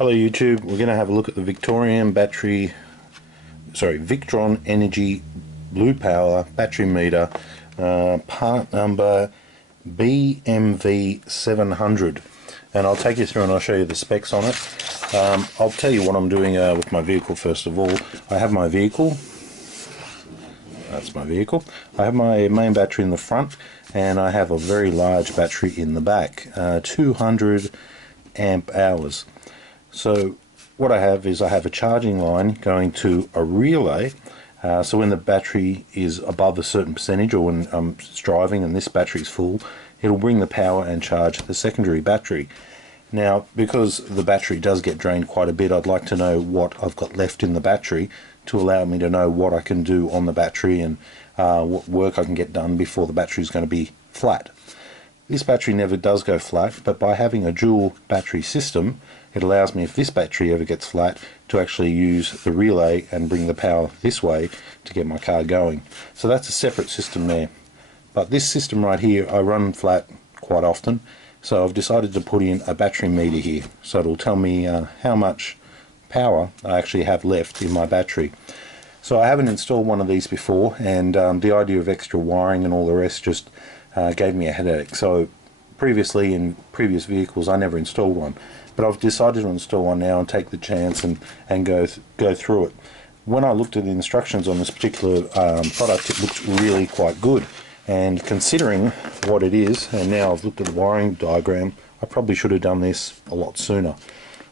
Hello YouTube, we're going to have a look at the Victron Energy Blue Power Battery Meter, part number BMV700, and I'll take you through and I'll show you the specs on it. I'll tell you what I'm doing with my vehicle first of all. I have my vehicle, that's my vehicle. I have my main battery in the front and I have a very large battery in the back, 200 amp hours. So what I have is I have a charging line going to a relay, so when the battery is above a certain percentage, or when I'm driving and this battery is full, it'll bring the power and charge the secondary battery. Now, because the battery does get drained quite a bit, I'd like to know what I've got left in the battery to allow me to know what I can do on the battery and what work I can get done before the battery is going to be flat. This battery never does go flat, but by having a dual battery system, it allows me, if this battery ever gets flat, to actually use the relay and bring the power this way to get my car going. So that's a separate system there. But this system right here, I run flat quite often, so I've decided to put in a battery meter here. So it'll tell me how much power I actually have left in my battery. So I haven't installed one of these before, and the idea of extra wiring and all the rest just gave me a headache. So previously, in previous vehicles, I never installed one, but I've decided to install one now and take the chance and go through it. When I looked at the instructions on this particular product, it looked really quite good, and considering what it is, and now I've looked at the wiring diagram, I probably should have done this a lot sooner.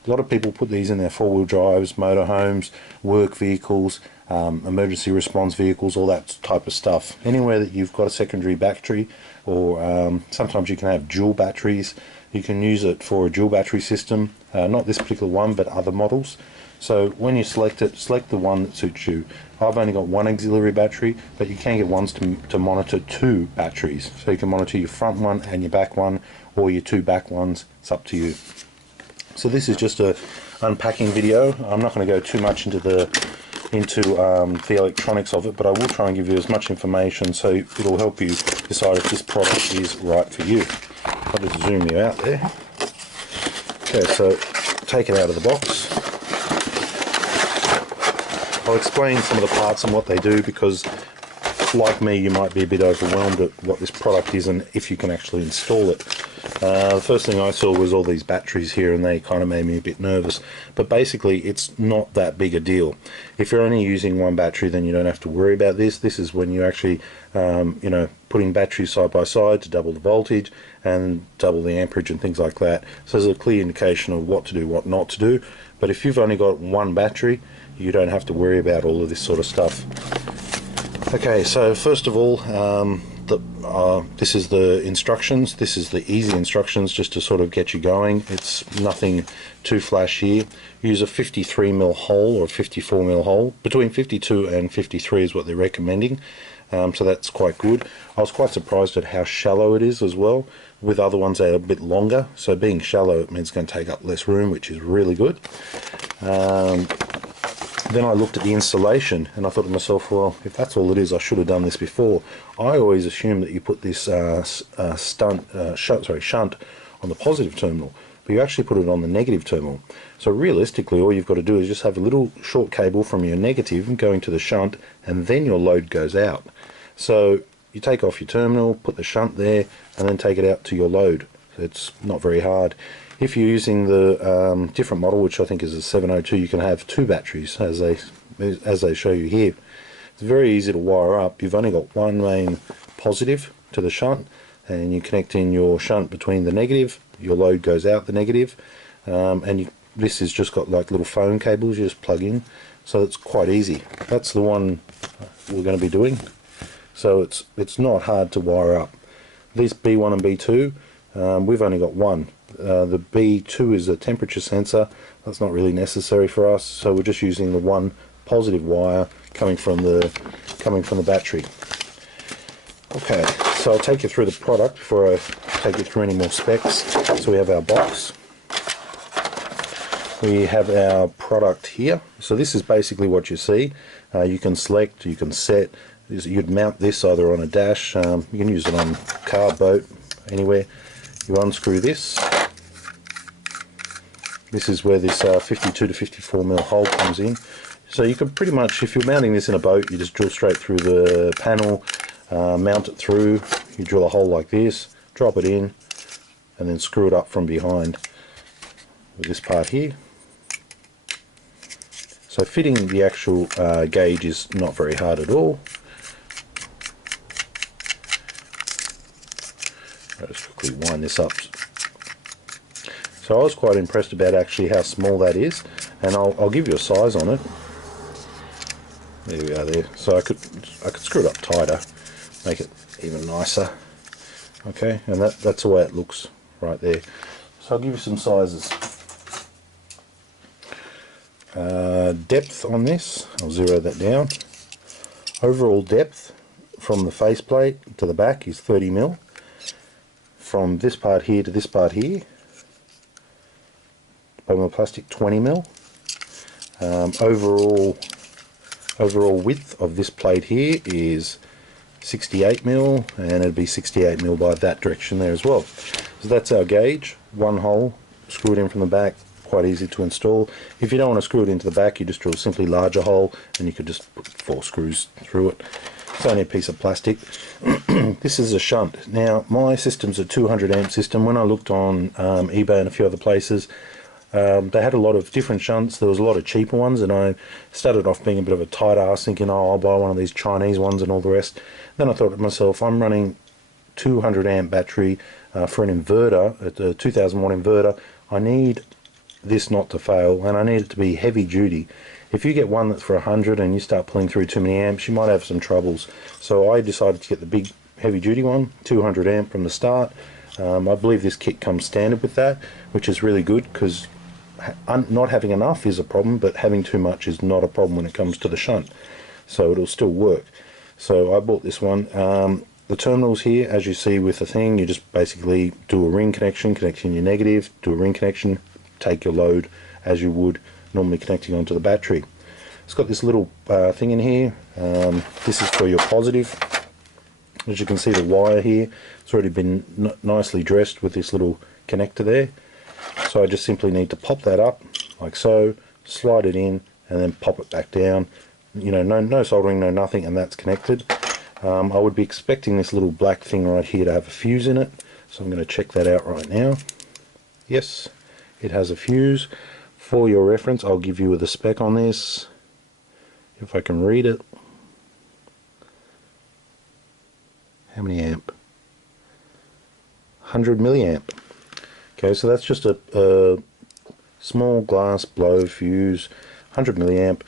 A lot of people put these in their four-wheel drives, motorhomes, work vehicles, emergency response vehicles, all that type of stuff. Anywhere that you've got a secondary battery, or sometimes you can have dual batteries, you can use it for a dual battery system, not this particular one but other models. So when you select it, select the one that suits you. I've only got one auxiliary battery, but you can get ones to monitor two batteries. So you can monitor your front one and your back one, or your two back ones. It's up to you. So this is just a unpacking video. I'm not going to go too much into the electronics of it, but I will try and give you as much information so it'll help you decide if this product is right for you. I'll just zoom you out there. Okay, so take it out of the box. I'll explain some of the parts and what they do, because like me, you might be a bit overwhelmed at what this product is and if you can actually install it. The first thing I saw was all these batteries here, and they kind of made me a bit nervous, but basically it's not that big a deal. If you're only using one battery, then you don't have to worry about this. This is when you actually putting batteries side by side to double the voltage and double the amperage and things like that. So there's a clear indication of what to do, what not to do. But if you've only got one battery, you don't have to worry about all of this sort of stuff. Okay, so first of all, this is the instructions. This is the easy instructions just to sort of get you going. It's nothing too flashy. Use a 53mm hole or a 54mm hole. Between 52 and 53 is what they're recommending. So that's quite good. I was quite surprised at how shallow it is as well. With other ones they're a bit longer, so being shallow, it means it's going to take up less room, which is really good. Then I looked at the installation and I thought to myself, well, if that's all it is, I should have done this before. I always assumed that you put this shunt on the positive terminal, but you actually put it on the negative terminal. So realistically, all you've got to do is just have a little short cable from your negative going to the shunt, and then your load goes out. So you take off your terminal, put the shunt there, and then take it out to your load. It's not very hard. If you're using the different model, which I think is a 702, you can have two batteries, as they show you here. It's very easy to wire up. You've only got one main positive to the shunt, and you connect in your shunt between the negative. Your load goes out the negative, this has just got like little phone cables you just plug in, so it's quite easy. That's the one we're going to be doing. So it's not hard to wire up. These B1 and B2, we've only got one. The B2 is a temperature sensor. That's not really necessary for us, so we're just using the one positive wire coming from the battery. Okay, so I'll take you through the product before I take you through any more specs. So we have our box. We have our product here. So this is basically what you see. You can select, you can set. You'd mount this either on a dash. You can use it on car, boat, anywhere. You unscrew this, This is where this 52 to 54 mil hole comes in. So you could pretty much, if you're mounting this in a boat, you just drill straight through the panel, mount it through, you drill a hole like this, drop it in, and then screw it up from behind with this part here. So fitting the actual gauge is not very hard at all. I'll just quickly wind this up. So I was quite impressed about actually how small that is, and I'll give you a size on it. There we are there. So I could screw it up tighter, make it even nicer. Okay, and that's the way it looks right there. So I'll give you some sizes. Depth on this, I'll zero that down. Overall depth from the faceplate to the back is 30 mil. From this part here to this part here, polymer plastic 20 mil. Overall width of this plate here is 68 mil, and it'll be 68 mil by that direction there as well. So that's our gauge. One hole, screw it in from the back, quite easy to install. If you don't want to screw it into the back, you just drill a simply larger hole, and you could just put 4 screws through it. It's only a piece of plastic. This is a shunt. Now my system's a 200 amp system. When I looked on eBay and a few other places, they had a lot of different shunts. There was a lot of cheaper ones, and I started off being a bit of a tight ass, thinking, oh, I'll buy one of these Chinese ones and all the rest. Then I thought to myself, I'm running 200 amp battery for an inverter, a 2000 watt inverter. I need this not to fail, and I need it to be heavy duty. If you get one that's for 100 and you start pulling through too many amps, you might have some troubles. So I decided to get the big heavy duty one, 200 amp from the start. I believe this kit comes standard with that, which is really good, because not having enough is a problem, but having too much is not a problem when it comes to the shunt. So it'll still work. So I bought this one. The terminals here, as you see with the thing, you just basically do a ring connection, connecting your negative, do a ring connection, take your load as you would normally connecting onto the battery. It's got this little thing in here. This is for your positive. As you can see, the wire here, it's already been nicely dressed with this little connector there. So I just simply need to pop that up like so, slide it in, and then pop it back down. You know, no soldering, no nothing, and that's connected. I would be expecting this little black thing right here to have a fuse in it, so I'm going to check that out right now. Yes, it has a fuse. For your reference, I'll give you the spec on this, if I can read it. How many amp? 100 milliamp. Okay, so that's just a small glass blow fuse, 100 milliamp.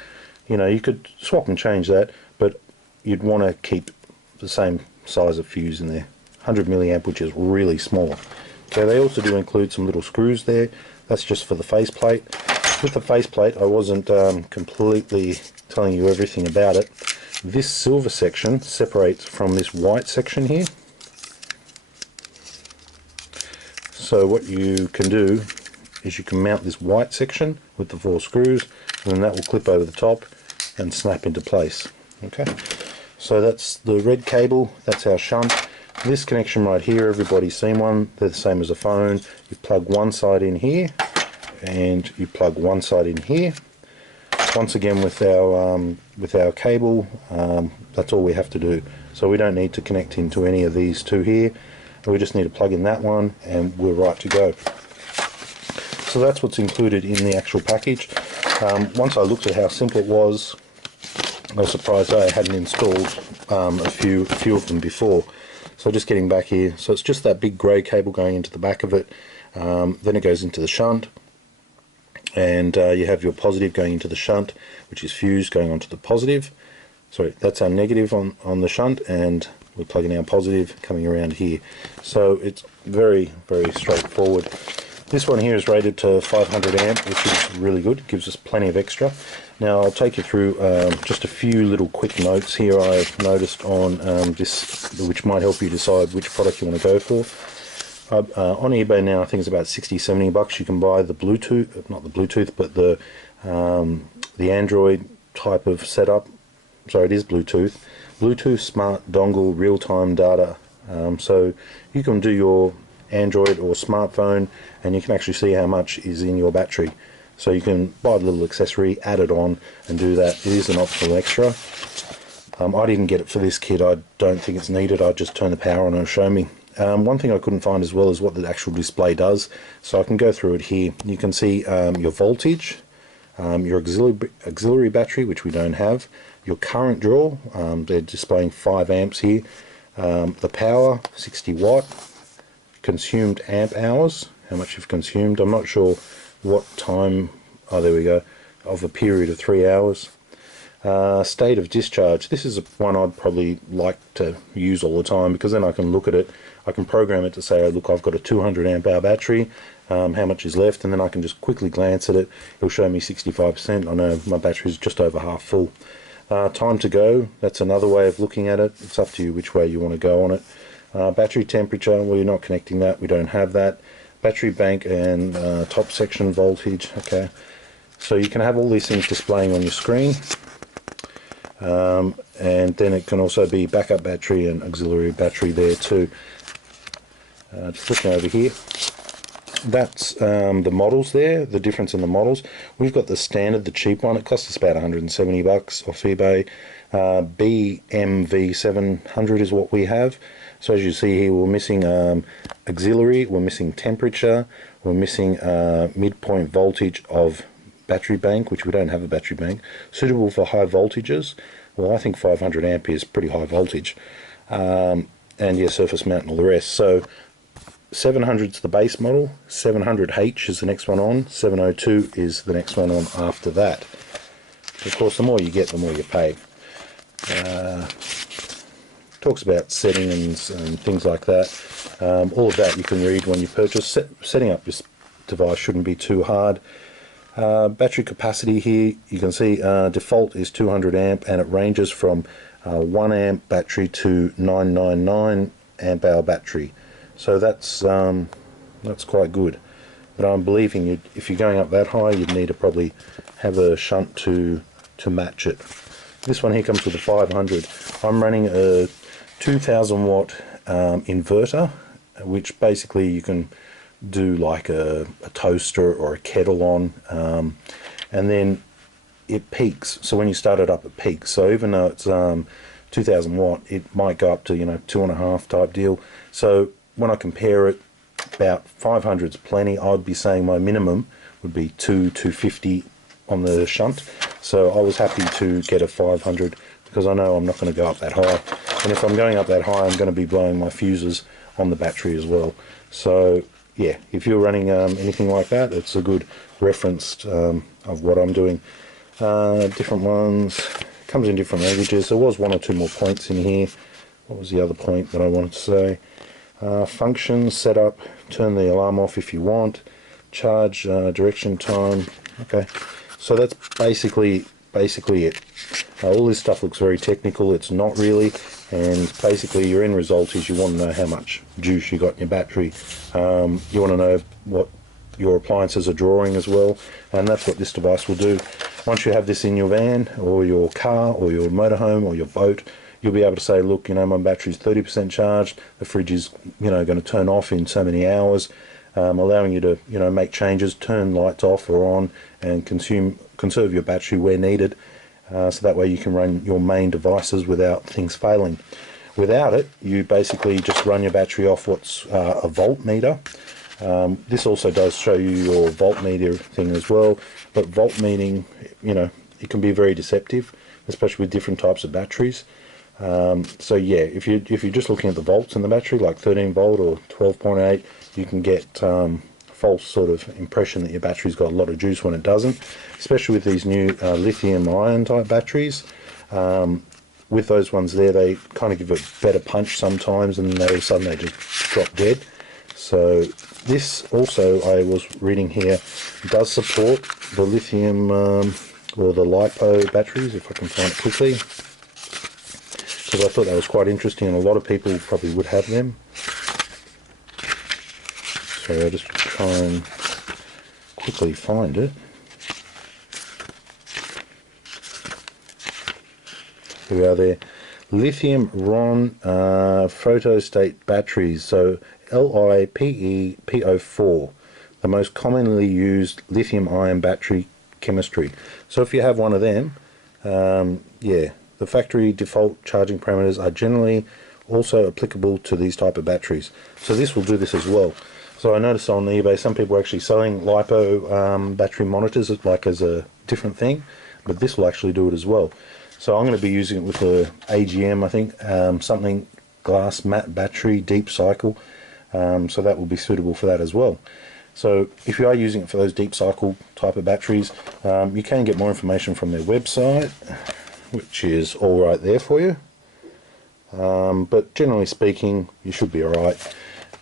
You know, you could swap and change that, but you'd want to keep the same size of fuse in there. 100 milliamp, which is really small. Okay, they also do include some little screws there. That's just for the faceplate. With the faceplate, I wasn't completely telling you everything about it. This silver section separates from this white section here. So what you can do is you can mount this white section with the 4 screws, and then that will clip over the top and snap into place. Okay, so that's the red cable, that's our shunt. This connection right here, everybody's seen one, they're the same as a phone. You plug one side in here, and you plug one side in here. Once again with our cable, that's all we have to do. So we don't need to connect into any of these two here. We just need to plug in that one, and we're right to go. So that's what's included in the actual package. Once I looked at how simple it was, I was surprised I hadn't installed a few of them before. So just getting back here, so it's just that big grey cable going into the back of it. Then it goes into the shunt, and you have your positive going into the shunt, which is fused going onto the positive. Sorry, that's our negative on the shunt, and we're plugging our positive coming around here. So it's very, very straightforward. This one here is rated to 500 amp, which is really good. It gives us plenty of extra. Now I'll take you through just a few little quick notes here I've noticed on this, which might help you decide which product you want to go for. On eBay now, I think it's about 60-70 bucks. You can buy the Bluetooth, not the Bluetooth, but the Android type of setup. Sorry, it is Bluetooth smart dongle real-time data. So you can do your Android or smartphone, and you can actually see how much is in your battery. So you can buy a little accessory, add it on, and do that. It is an optional extra. I didn't get it for this kit. I don't think it's needed. I just turn the power on and it'll show me. One thing I couldn't find as well is what the actual display does. So I can go through it here. You can see your voltage, your auxiliary battery, which we don't have, your current draw, they're displaying 5 amps here, the power, 60 watt, consumed amp hours, how much you've consumed. I'm not sure what time, oh there we go, of a period of 3 hours. State of discharge, this is one I'd probably like to use all the time, because then I can look at it, I can program it to say, oh, look, I've got a 200 amp hour battery, how much is left, and then I can just quickly glance at it. It'll show me 65%. I know my battery is just over half full. Time to go, that's another way of looking at it. It's up to you which way you want to go on it. Battery temperature, well, you're not connecting that, we don't have that. Battery bank and top section voltage, okay. So you can have all these things displaying on your screen. And then it can also be backup battery and auxiliary battery there too. Just looking over here, that's the models there, the difference in the models. We've got the standard, the cheap one. It costs us about 170 bucks off eBay. BMV700 is what we have. So as you see here, we're missing auxiliary, we're missing temperature, we're missing midpoint voltage of battery bank, which we don't have a battery bank. Suitable for high voltages. Well, I think 500 amp is pretty high voltage. And yeah, surface mount and all the rest. So 700 is the base model, 700H is the next one on, 702 is the next one on after that. Of course, the more you get, the more you pay. Talks about settings and things like that. All of that you can read when you purchase. Setting up this device shouldn't be too hard. Battery capacity here, you can see default is 200 amp, and it ranges from 1 amp battery to 999 amp hour battery. So that's quite good. But I'm believing if you're going up that high, you'd need to probably have a shunt to match it. This one here comes with a 500. I'm running a 2000 watt inverter, which basically you can do like a toaster or a kettle on, and then it peaks. So when you start it up, it peaks. So even though it's 2000 watt, it might go up to 2.5 type deal. So when I compare it, about 500 is plenty. I'd be saying my minimum would be 250 on the shunt. So I was happy to get a 500 because I know I'm not going to go up that high. And if I'm going up that high, I'm going to be blowing my fuses on the battery as well. So yeah, if you're running anything like that, it's a good reference of what I'm doing. Different ones, comes in different languages. There was 1 or 2 more points in here. What was the other point that I wanted to say? Functions, setup, turn the alarm off if you want, charge, direction, time. Okay, so that's basically it. All this stuff looks very technical. It's not really, and basically your end result is you want to know how much juice you got in your battery. You want to know what your appliances are drawing as well, and that's what this device will do. Once you have this in your van or your car or your motorhome or your boat, you'll be able to say, look, my battery's 30% charged, the fridge is going to turn off in so many hours, allowing you to make changes, turn lights off or on, and conserve your battery where needed, so that way you can run your main devices without things failing. Without it, you basically just run your battery off what's a voltmeter. This also does show you your voltmeter thing as well, but voltmetering, it can be very deceptive, especially with different types of batteries. So yeah, if you're just looking at the volts in the battery, like 13 volt or 12.8, you can get false sort of impression that your battery's got a lot of juice when it doesn't, especially with these new lithium ion type batteries. With those ones there, they kind of give a better punch sometimes, and then all of a sudden they just drop dead. So this also, I was reading here, does support the lithium or the LiPo batteries, if I can find it quickly, because I thought that was quite interesting, and a lot of people probably would have them. So I'll just try and quickly find it. Here we are there. Lithium RON photostate batteries. So LiPePO4, the most commonly used lithium-ion battery chemistry. So if you have one of them, yeah, the factory default charging parameters are generally also applicable to these type of batteries. So this will do this as well. So I noticed on eBay some people are actually selling LiPo battery monitors like as a different thing, but this will actually do it as well. So I'm going to be using it with the AGM, I think, something glass matte battery deep cycle, so that will be suitable for that as well. So if you are using it for those deep cycle type of batteries, you can get more information from their website, which is all right there for you. But generally speaking, you should be alright.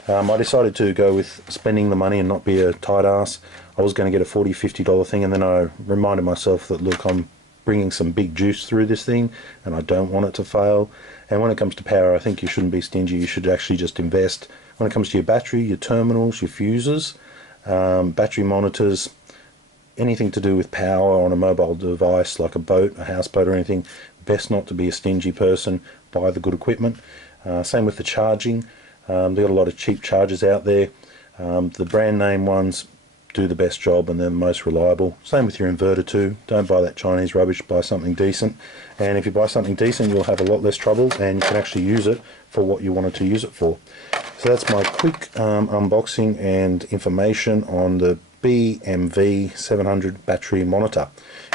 I decided to go with spending the money and not be a tight ass. I was going to get a $40, $50 thing, and then I reminded myself that, look, I'm bringing some big juice through this thing and I don't want it to fail. And when it comes to power, I think you shouldn't be stingy. You should actually just invest. When it comes to your battery, your terminals, your fuses, battery monitors, anything to do with power on a mobile device like a boat, a houseboat or anything, best not to be a stingy person. Buy the good equipment. Same with the charging. They've got a lot of cheap chargers out there. The brand name ones do the best job and they're the most reliable. Same with your inverter too. Don't buy that Chinese rubbish, buy something decent. And if you buy something decent, you'll have a lot less trouble and you can actually use it for what you wanted to use it for. So that's my quick unboxing and information on the BMV700 battery monitor.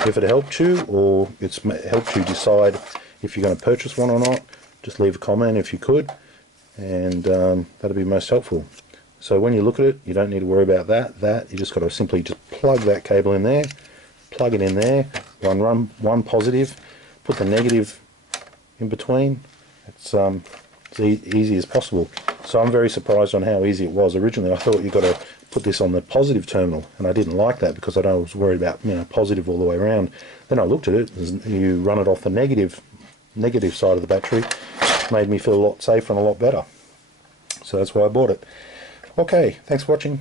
If it helped you, or it's helped you decide if you're going to purchase one or not, just leave a comment if you could, and that'll be most helpful. So when you look at it, you don't need to worry about that. You just got to simply just plug that cable in there, plug it in there, run one positive, put the negative in between. It's as easy as possible. So I'm very surprised on how easy it was. Originally I thought you got to put this on the positive terminal, and I didn't like that because I was worried about, you know, positive all the way around. Then I looked at it, you run it off the negative side of the battery. Made me feel a lot safer and a lot better. So that's why I bought it. Okay, thanks for watching.